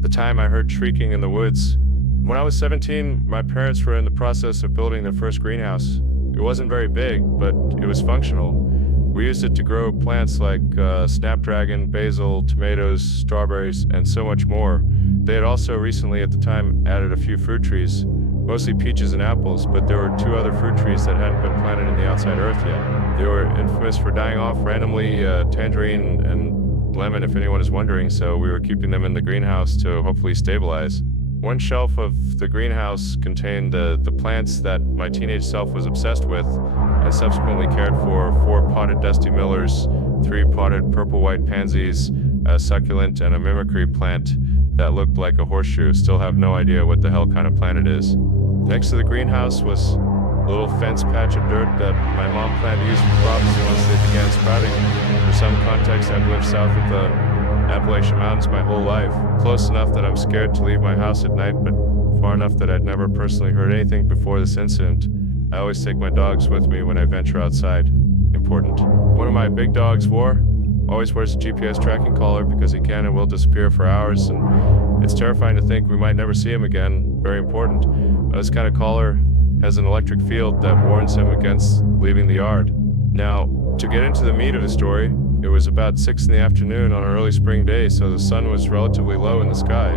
the time I heard shrieking in the woods. When I was 17, my parents were in the process of building their first greenhouse. It wasn't very big, but it was functional. We used it to grow plants like snapdragon, basil, tomatoes, strawberries, and so much more. They had also recently at the time added a few fruit trees, mostly peaches and apples, but there were two other fruit trees that hadn't been planted in the outside earth yet. They were infamous for dying off randomly, tangerine and lemon if anyone is wondering, so we were keeping them in the greenhouse to hopefully stabilize. One shelf of the greenhouse contained the plants that my teenage self was obsessed with and subsequently cared for: 4 potted dusty millers, 3 potted purple-white pansies, a succulent, and a mimicry plant that looked like a horseshoe. Still have no idea what the hell kind of plant it is. Next to the greenhouse was a little fence patch of dirt that my mom planned to use for crops once they began sprouting. For some context, I've lived south of the Appalachian Mountains my whole life, close enough that I'm scared to leave my house at night, but far enough that I'd never personally heard anything before this incident. I always take my dogs with me when I venture outside. Important. One of my big dogs, War, always wears a GPS tracking collar because he can and will disappear for hours, and it's terrifying to think we might never see him again. Very important. This kind of collar has an electric field that warns him against leaving the yard. Now, to get into the meat of the story, it was about 6 in the afternoon on an early spring day, so the sun was relatively low in the sky.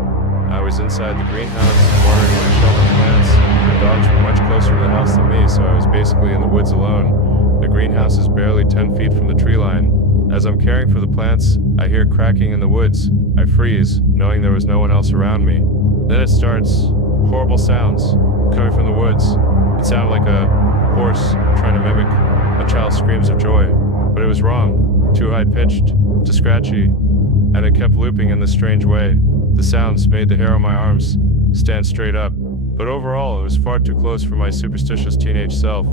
I was inside the greenhouse, watering my shelf of plants. The dogs were much closer to the house than me, so I was basically in the woods alone. The greenhouse is barely 10 feet from the tree line. As I'm caring for the plants, I hear cracking in the woods. I freeze, knowing there was no one else around me. Then it starts. Horrible sounds coming from the woods. It sounded like a horse trying to mimic a child's screams of joy, but it was wrong. Too high-pitched, too scratchy, and it kept looping in this strange way. The sounds made the hair on my arms stand straight up, but overall it was far too close for my superstitious teenage self.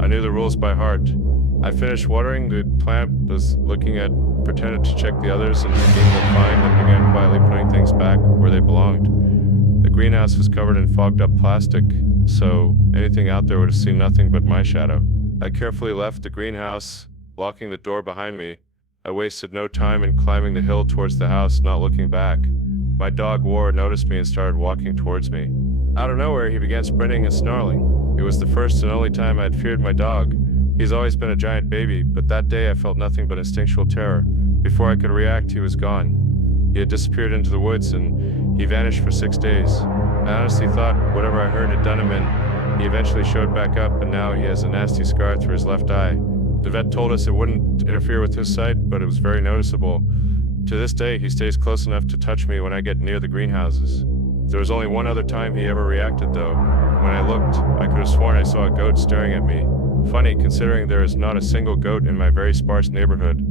I knew the rules by heart. I finished watering the plant, was looking at, pretended to check the others, and deemed them fine, then began quietly putting things back where they belonged. The greenhouse was covered in fogged-up plastic, so anything out there would have seen nothing but my shadow. I carefully left the greenhouse, locking the door behind me. I wasted no time in climbing the hill towards the house, not looking back. My dog War noticed me and started walking towards me. Out of nowhere, he began sprinting and snarling. It was the first and only time I had feared my dog. He's always been a giant baby, but that day I felt nothing but instinctual terror. Before I could react, he was gone. He had disappeared into the woods, and he vanished for 6 days. I honestly thought whatever I heard had done him in. He eventually showed back up, and now he has a nasty scar through his left eye. The vet told us it wouldn't interfere with his sight, but it was very noticeable. To this day, he stays close enough to touch me when I get near the greenhouses. There was only one other time he ever reacted, though. When I looked, I could have sworn I saw a goat staring at me. Funny, considering there is not a single goat in my very sparse neighborhood.